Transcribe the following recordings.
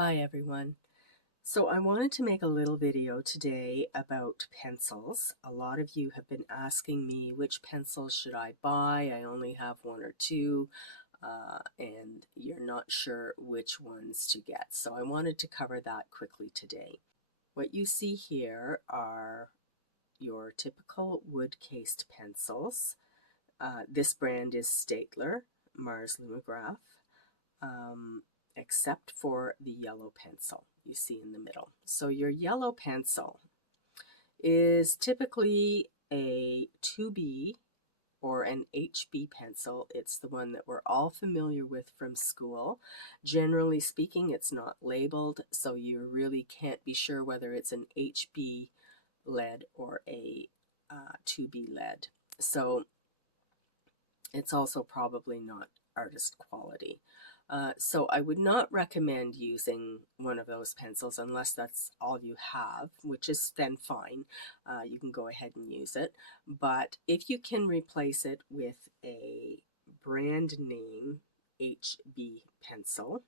Hi everyone. So I wanted to make a little video today about pencils. A lot of you have been asking me which pencils should I buy. I only have one or two and you're not sure which ones to get. So I wanted to cover that quickly today. What you see here are your typical wood-cased pencils. This brand is Staedtler, Mars Lumograph. Except for the yellow pencil you see in the middle. So your yellow pencil is typically a 2B or an HB pencil. It's the one that we're all familiar with from school. Generally speaking, it's not labeled, so you really can't be sure whether it's an HB lead or a 2B lead. So it's also probably not artist quality. So I would not recommend using one of those pencils unless that's all you have, which is then fine. You can go ahead and use it. But if you can replace it with a brand name HB pencil,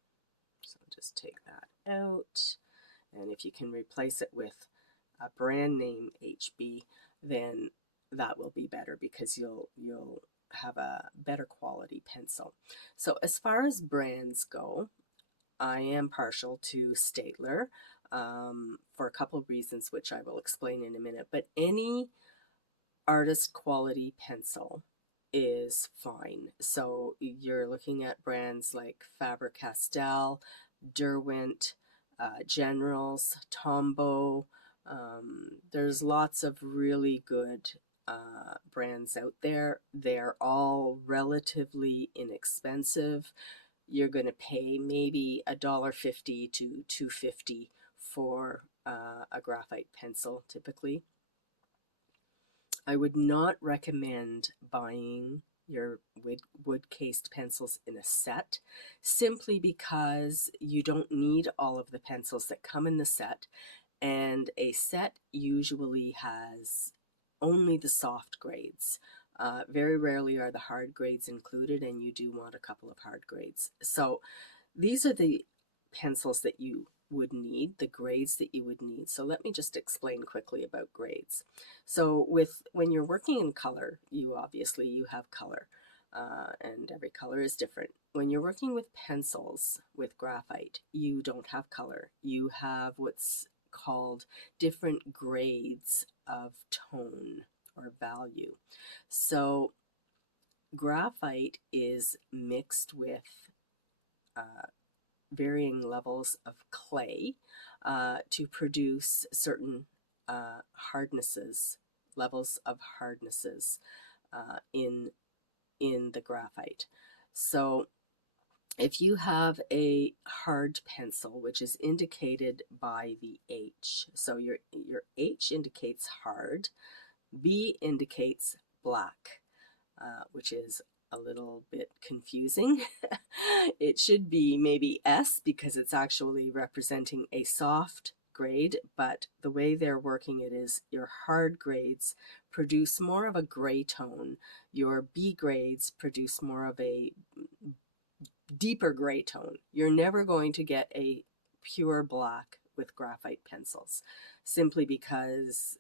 so just take that out, and if you can replace it with a brand name HB, then that will be better because you'll have a better quality pencil. So as far as brands go, I am partial to Staedtler for a couple of reasons, which I will explain in a minute. But any artist quality pencil is fine. So you're looking at brands like Faber-Castell, Derwent, Generals, Tombow. There's lots of really good brands out there. They're all relatively inexpensive. You're going to pay maybe $1.50 to $2.50 for a graphite pencil typically. I would not recommend buying your wood-cased pencils in a set simply because you don't need all of the pencils that come in the set, and a set usually has only the soft grades. Very rarely are the hard grades included, and you do want a couple of hard grades. So these are the pencils that you would need, the grades that you would need. So let me just explain quickly about grades. So when you're working in color, you have color, and every color is different. When you're working with pencils with graphite, you don't have color. You have what's called different grades of tone or value. So graphite is mixed with varying levels of clay to produce certain hardnesses, levels of hardnesses in the graphite. So if you have a hard pencil, which is indicated by the H, so your H indicates hard, B indicates black, which is a little bit confusing. It should be maybe S because it's actually representing a soft grade, but the way they're working it is your hard grades produce more of a gray tone. Your B grades produce more of a deeper gray tone. You're never going to get a pure black with graphite pencils simply because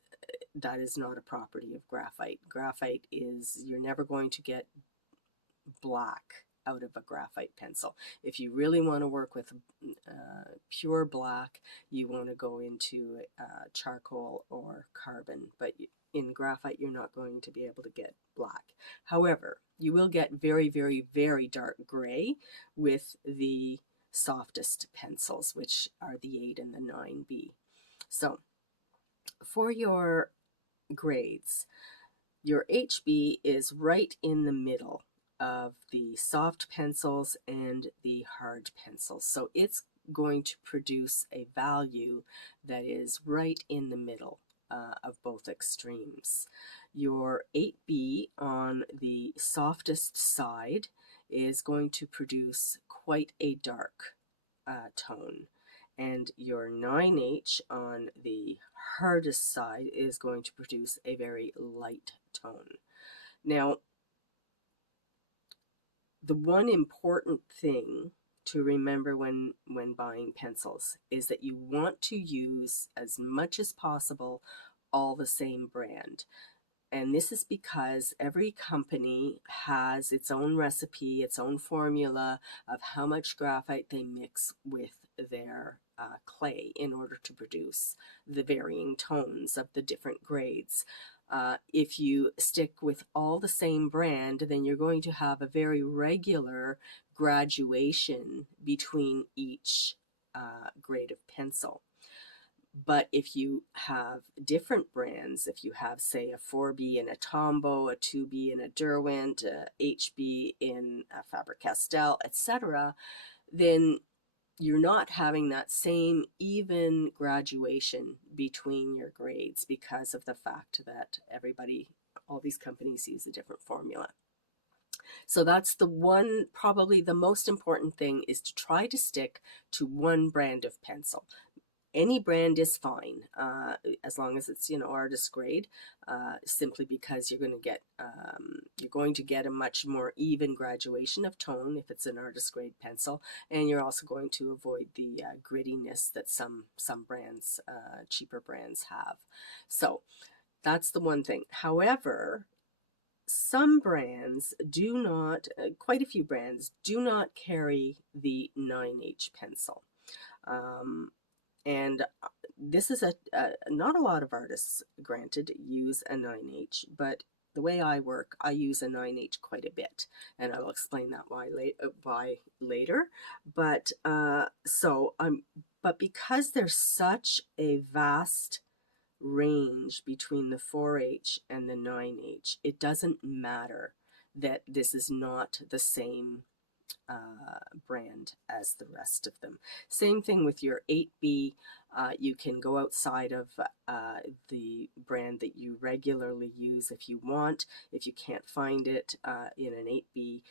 that is not a property of graphite. Graphite is, you're never going to get black out of a graphite pencil. If you really want to work with pure black, you want to go into charcoal or carbon, but in graphite you're not going to be able to get black. However, you will get very, very, very dark gray with the softest pencils, which are the 8 and the 9B. So for your grades, your HB is right in the middle of the soft pencils and the hard pencils. So it's going to produce a value that is right in the middle of both extremes. Your 8B on the softest side is going to produce quite a dark tone, and your 9H on the hardest side is going to produce a very light tone. Now, the one important thing to remember when buying pencils is that you want to use as much as possible all the same brand. And this is because every company has its own recipe, its own formula of how much graphite they mix with their clay in order to produce the varying tones of the different grades. If you stick with all the same brand, then you're going to have a very regular graduation between each grade of pencil. But if you have different brands, if you have, say, a 4B in a Tombow, a 2B in a Derwent, a HB in a Faber-Castell, etc., then you're not having that same even graduation between your grades because of the fact that all these companies use a different formula. So that's the one, probably the most important thing, is to try to stick to one brand of pencil. Any brand is fine, as long as it's, artist grade, simply because you're going to get a much more even graduation of tone if it's an artist grade pencil, and you're also going to avoid the grittiness that some brands, cheaper brands, have. So that's the one thing. However, some brands do not, quite a few brands do not carry the 9H pencil. And this is not a lot of artists, granted, use a 9H, but the way I work, I use a 9H quite a bit, and I'll explain that why later. But but because there's such a vast range between the 4H and the 9H, it doesn't matter that this is not the same brand as the rest of them. Same thing with your 8B. You can go outside of the brand that you regularly use if you want. If you can't find it in an 8B,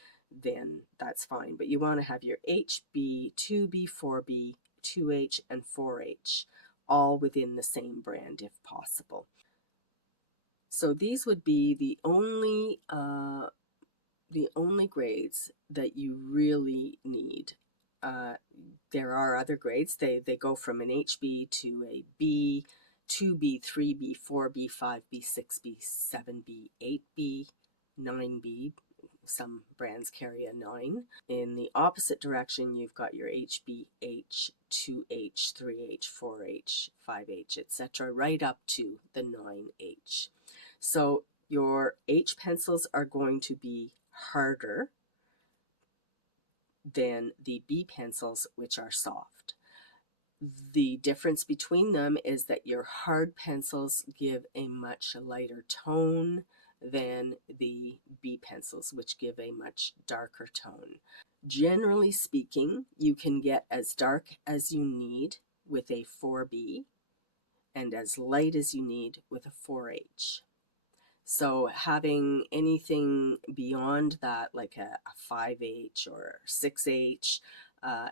then that's fine. But you want to have your HB, 2B, 4B, 2H, and 4H all within the same brand if possible. So these would be the only grades that you really need. There are other grades. They go from an HB to a B, 2B, 3B, 4B, 5B, 6B, 7B, 8B, 9B. Some brands carry a 9. In the opposite direction, you've got your HB, H, 2H, 3H, 4H, 5H, etc., right up to the 9H. So your H pencils are going to be harder than the B pencils, which are soft. The difference between them is that your hard pencils give a much lighter tone than the B pencils, which give a much darker tone. Generally speaking, you can get as dark as you need with a 4B and as light as you need with a 4H. So having anything beyond that, like a 5H or 6H,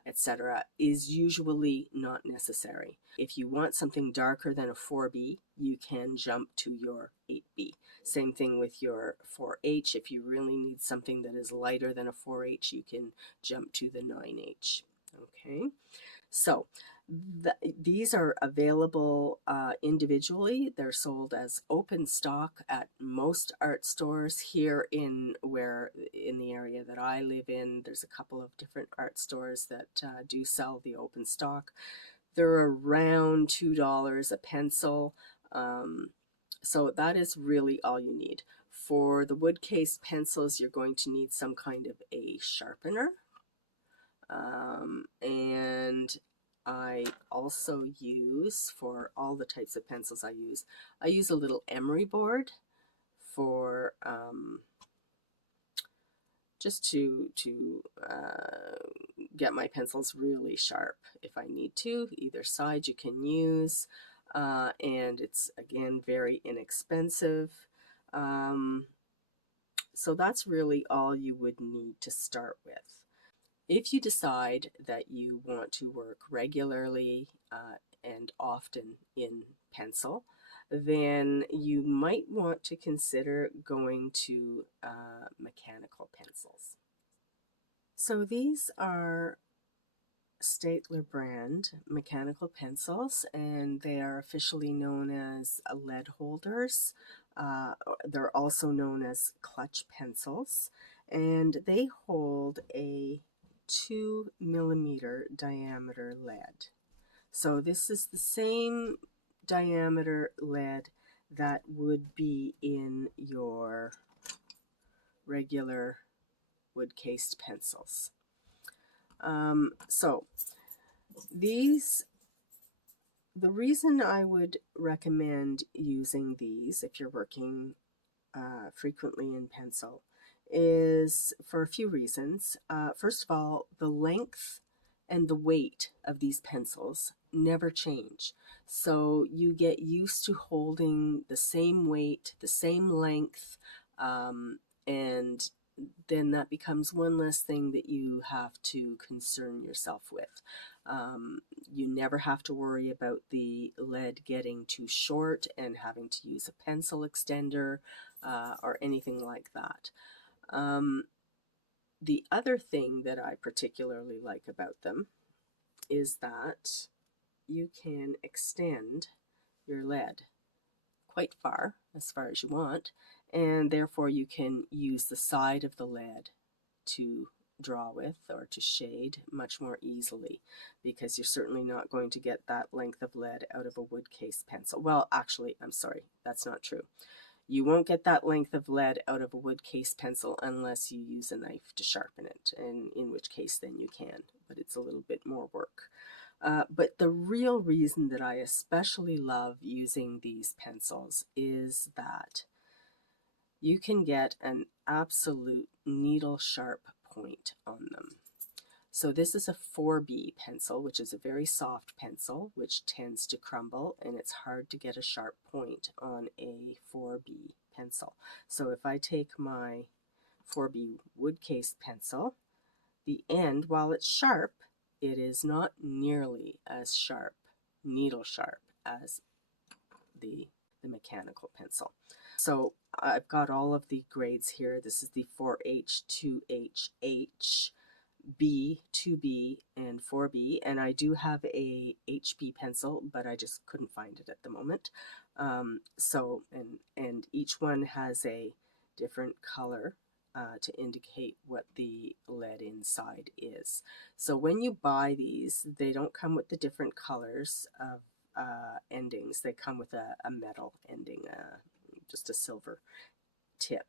etc., is usually not necessary. If you want something darker than a 4B, you can jump to your 8B. Same thing with your 4H. If you really need something that is lighter than a 4H, you can jump to the 9H. Okay, so these are available individually. They're sold as open stock at most art stores here in the area that I live in. There's a couple of different art stores that do sell the open stock. They're around $2 a pencil. So that is really all you need. For the wood case pencils, you're going to need some kind of a sharpener. And I also use, for all the types of pencils I use a little emery board for just to get my pencils really sharp if I need to. Either side you can use, and it's, again, very inexpensive. So that's really all you would need to start with. If you decide that you want to work regularly and often in pencil, then you might want to consider going to mechanical pencils. So these are Staedtler brand mechanical pencils, and they are officially known as lead holders. They're also known as clutch pencils, and they hold a 2 millimeter diameter lead. So this is the same diameter lead that would be in your regular wood-cased pencils. So the reason I would recommend using these if you're working frequently in pencil is for a few reasons. First of all, the length and the weight of these pencils never change. So you get used to holding the same weight, the same length, and then that becomes one less thing that you have to concern yourself with. You never have to worry about the lead getting too short and having to use a pencil extender or anything like that. The other thing that I particularly like about them is that you can extend your lead quite far as you want, and therefore you can use the side of the lead to draw with or to shade much more easily, because you're certainly not going to get that length of lead out of a wood case pencil. Well, actually, I'm sorry, that's not true. You won't get that length of lead out of a wood case pencil unless you use a knife to sharpen it, and in which case then you can, but it's a little bit more work. But the real reason that I especially love using these pencils is that you can get an absolute needle sharp point on them. So this is a 4B pencil, which is a very soft pencil, which tends to crumble, and it's hard to get a sharp point on a 4B pencil. So if I take my 4B wood case pencil, the end, while it's sharp, it is not nearly as sharp, needle sharp, as the mechanical pencil. So I've got all of the grades here. This is the 4H, 2H, H, B, 2B, and 4B, and I do have a HB pencil, but I just couldn't find it at the moment. And each one has a different color to indicate what the lead inside is. So when you buy these, they don't come with the different colors of endings. They come with a metal ending, just a silver tip.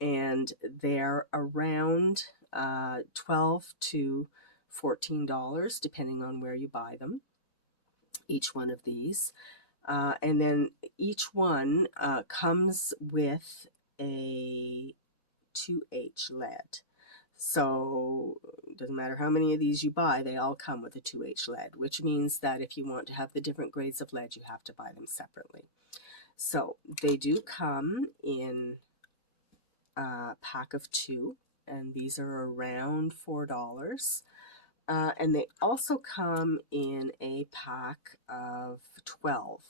And they're around $12 to $14, depending on where you buy them, each one of these. And then each one comes with a 2H lead. So it doesn't matter how many of these you buy, they all come with a 2H lead, which means that if you want to have the different grades of lead, you have to buy them separately. So they do come in a pack of 2, and these are around $4. And they also come in a pack of 12.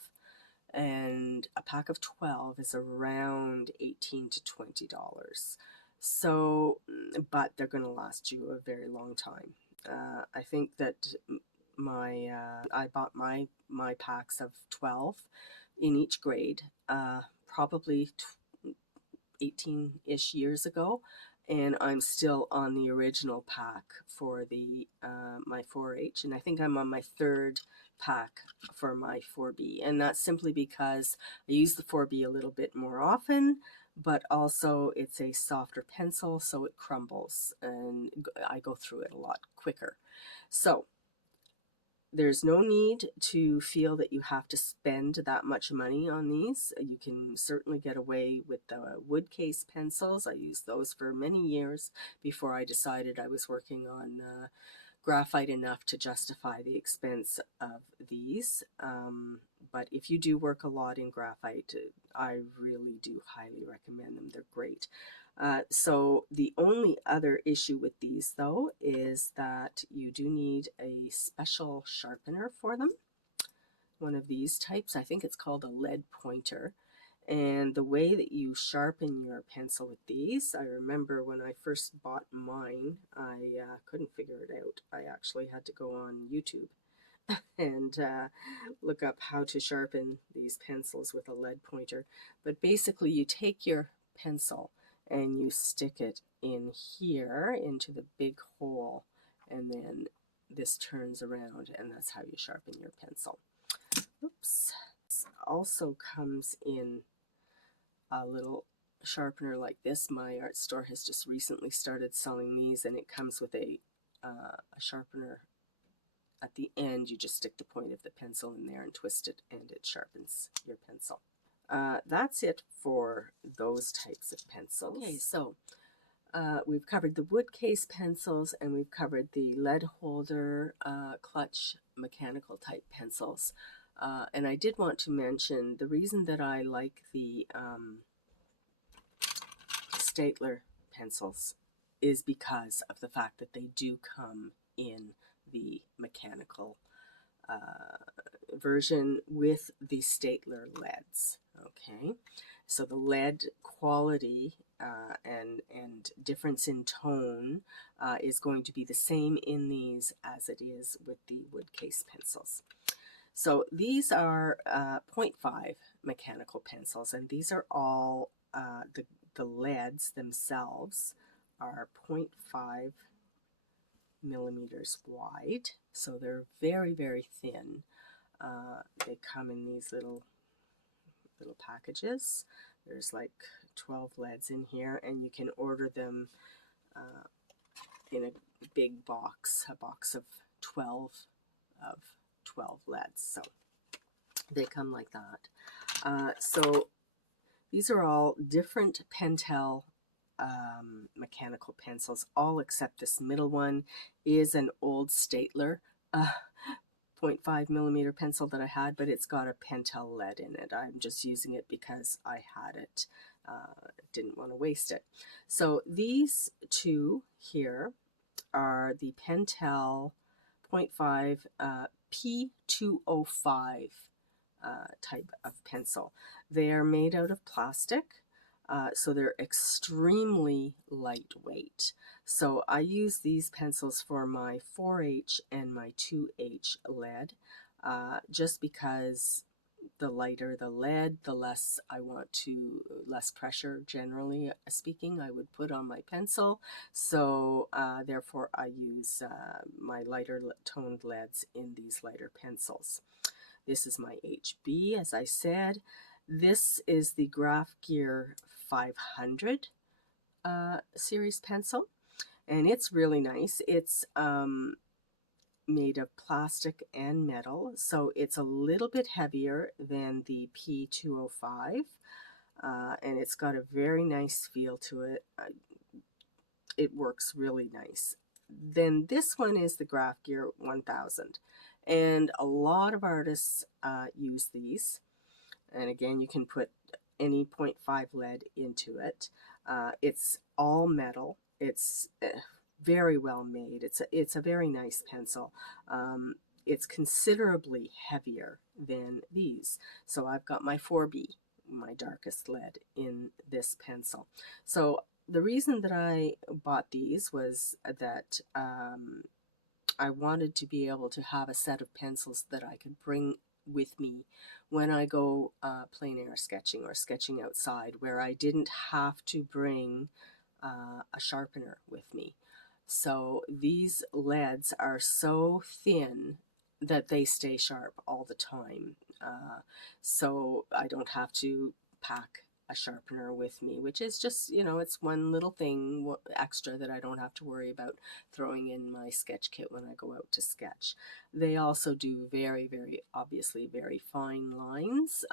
And a pack of 12 is around $18 to $20. So, but they're going to last you a very long time. I think that I bought my packs of 12 in each grade, probably 18-ish years ago, and I'm still on the original pack for the my 4H, and I think I'm on my 3rd pack for my 4B, and that's simply because I use the 4B a little bit more often, but also it's a softer pencil, so it crumbles, and I go through it a lot quicker. So there's no need to feel that you have to spend that much money on these. You can certainly get away with the wood case pencils. I used those for many years before I decided I was working on graphite enough to justify the expense of these. But if you do work a lot in graphite, I really do highly recommend them. They're great. So the only other issue with these, though, is that you do need a special sharpener for them. One of these types, I think it's called a lead pointer. And the way that you sharpen your pencil with these, I remember when I first bought mine, I couldn't figure it out. I actually had to go on YouTube and look up how to sharpen these pencils with a lead pointer. But basically you take your pencil and you stick it in here into the big hole, and then this turns around, and that's how you sharpen your pencil. Oops. This also comes in a little sharpener like this. My art store has just recently started selling these, and it comes with a sharpener. At the end, you just stick the point of the pencil in there and twist it, and it sharpens your pencil. That's it for those types of pencils. Okay, so we've covered the wood case pencils, and we've covered the lead holder clutch mechanical type pencils. And I did want to mention the reason that I like the Staedtler pencils is because of the fact that they do come in the mechanical version with the Staedtler leads. Okay, so the lead quality and difference in tone is going to be the same in these as it is with the wood case pencils. So these are 0.5 mechanical pencils, and these are all the leads themselves are 0.5 millimeters wide, so they're very, very thin. They come in these little packages. There's like 12 leads in here, and you can order them in a big box, a box of 12 leads. So they come like that. So these are all different Pentel mechanical pencils, all except this middle one is an old Staedtler 0.5 millimeter pencil that I had, but it's got a Pentel lead in it. I'm just using it because I had it. Didn't want to waste it. So these two here are the Pentel 0.5 P205 type of pencil. They are made out of plastic, so they're extremely lightweight. So I use these pencils for my 4H and my 2H lead, just because the lighter the lead, the less less pressure, generally speaking, I would put on my pencil. So therefore I use my lighter toned leads in these lighter pencils. This is my HB, as I said. This is the Graphgear 500 series pencil, and it's really nice. It's made of plastic and metal, so it's a little bit heavier than the P205, and it's got a very nice feel to it. It works really nice. Then this one is the Graphgear 1000, and a lot of artists use these. And again, you can put any 0.5 lead into it. It's all metal. It's very well made. It's a very nice pencil. It's considerably heavier than these. So I've got my 4B, my darkest lead, in this pencil. So the reason that I bought these was that I wanted to be able to have a set of pencils that I could bring with me when I go plein air sketching or sketching outside, where I didn't have to bring a sharpener with me. So these leads are so thin that they stay sharp all the time. So I don't have to pack a sharpener with me, which is just, you know, it's one little thing extra that I don't have to worry about throwing in my sketch kit when I go out to sketch. They also do very, very obviously very fine lines,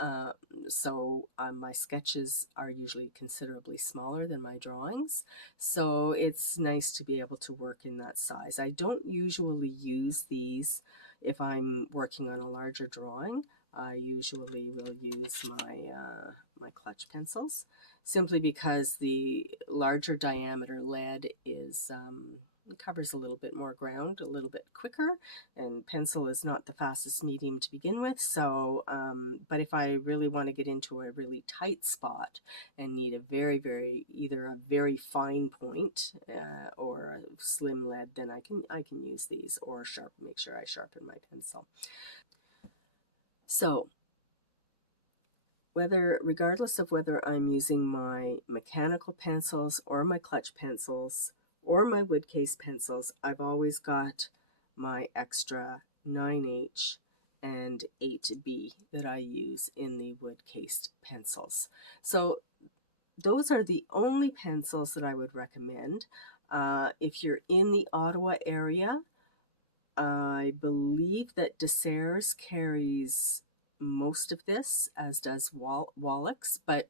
so my sketches are usually considerably smaller than my drawings, so it's nice to be able to work in that size. I don't usually use these if I'm working on a larger drawing. I usually will use my clutch pencils, simply because the larger diameter lead is It covers a little bit more ground, a little bit quicker, and pencil is not the fastest medium to begin with. So, but if I really want to get into a really tight spot and need a either a very fine point or a slim lead, then I can use these, or make sure I sharpen my pencil. So, regardless of whether I'm using my mechanical pencils or my clutch pencils or my wood case pencils, I've always got my extra 9H and 8B that I use in the wood cased pencils. So those are the only pencils that I would recommend. If you're in the Ottawa area, I believe that Desserres carries most of this, as does Wallach's, but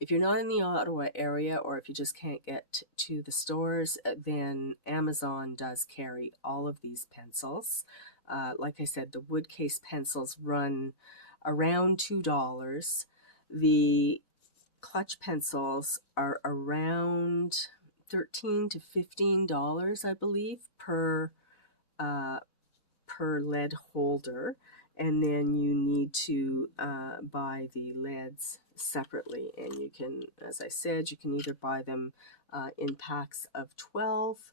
if you're not in the Ottawa area, or if you just can't get to the stores, then Amazon does carry all of these pencils. Like I said, the wood case pencils run around $2. The clutch pencils are around $13 to $15, I believe, per lead holder, and then you need to buy the leads separately, and you can, as I said, you can either buy them in packs of 12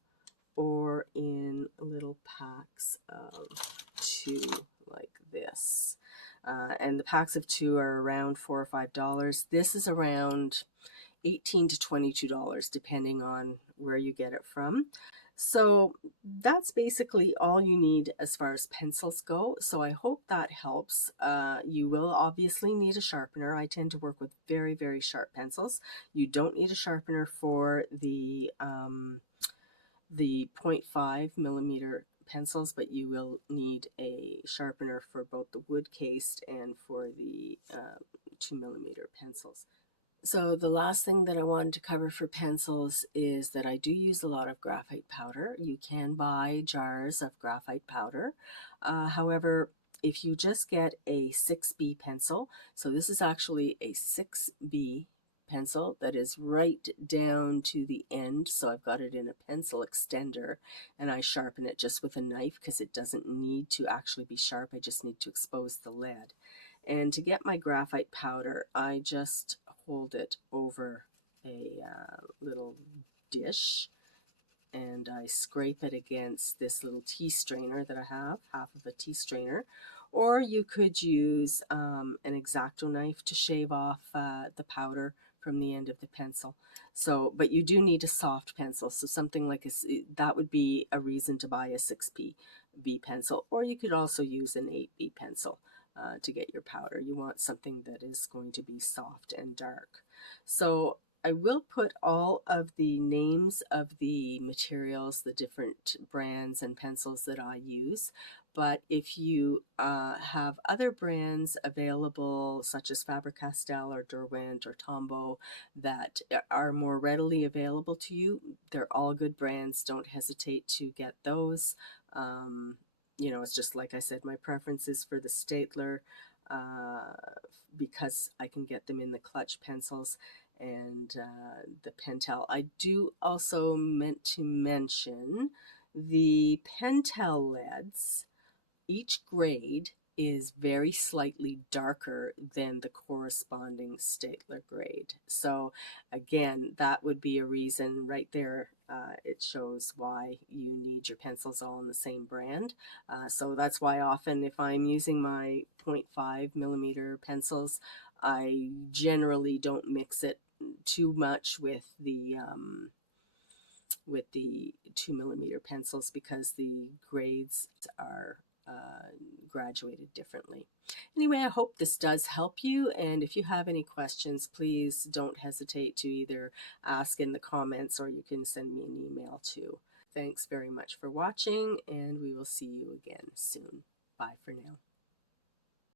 or in little packs of 2 like this, and the packs of 2 are around $4 or $5. This is around $18 to $22 depending on where you get it from. So that's basically all you need as far as pencils go. So I hope that helps. You will obviously need a sharpener. I tend to work with very, very sharp pencils. You don't need a sharpener for the 0.5 millimeter pencils, but you will need a sharpener for both the wood cased and for the 2 millimeter pencils. So the last thing that I wanted to cover for pencils is that I do use a lot of graphite powder. You can buy jars of graphite powder. However, if you just get a 6B pencil, so this is actually a 6B pencil that is right down to the end, so I've got it in a pencil extender, and I sharpen it just with a knife because it doesn't need to actually be sharp. I just need to expose the lead. And to get my graphite powder, I just hold it over a little dish, and I scrape it against this little tea strainer that I have, half of a tea strainer. Or you could use an X-Acto knife to shave off the powder from the end of the pencil. So, but you do need a soft pencil, so something like that would be a reason to buy a 6B pencil, or you could also use an 8B pencil. To get your powder. You want something that is going to be soft and dark. So I will put all of the names of the materials, the different brands and pencils that I use, but if you have other brands available, such as Faber-Castell or Derwent or Tombow, that are more readily available to you, they're all good brands. Don't hesitate to get those. You know, it's just like I said, my preference is for the Staedtler because I can get them in the clutch pencils, and the Pentel. I do also meant to mention the Pentel leads. Each grade is very slightly darker than the corresponding Staedtler grade. So again, that would be a reason right there. It shows why you need your pencils all in the same brand. So that's why often if I'm using my 0.5 millimeter pencils, I generally don't mix it too much with the 2 millimeter pencils, because the grades are graduated differently. Anyway, I hope this does help you, and if you have any questions, please don't hesitate to either ask in the comments, or you can send me an email too. Thanks very much for watching, and we will see you again soon. Bye for now.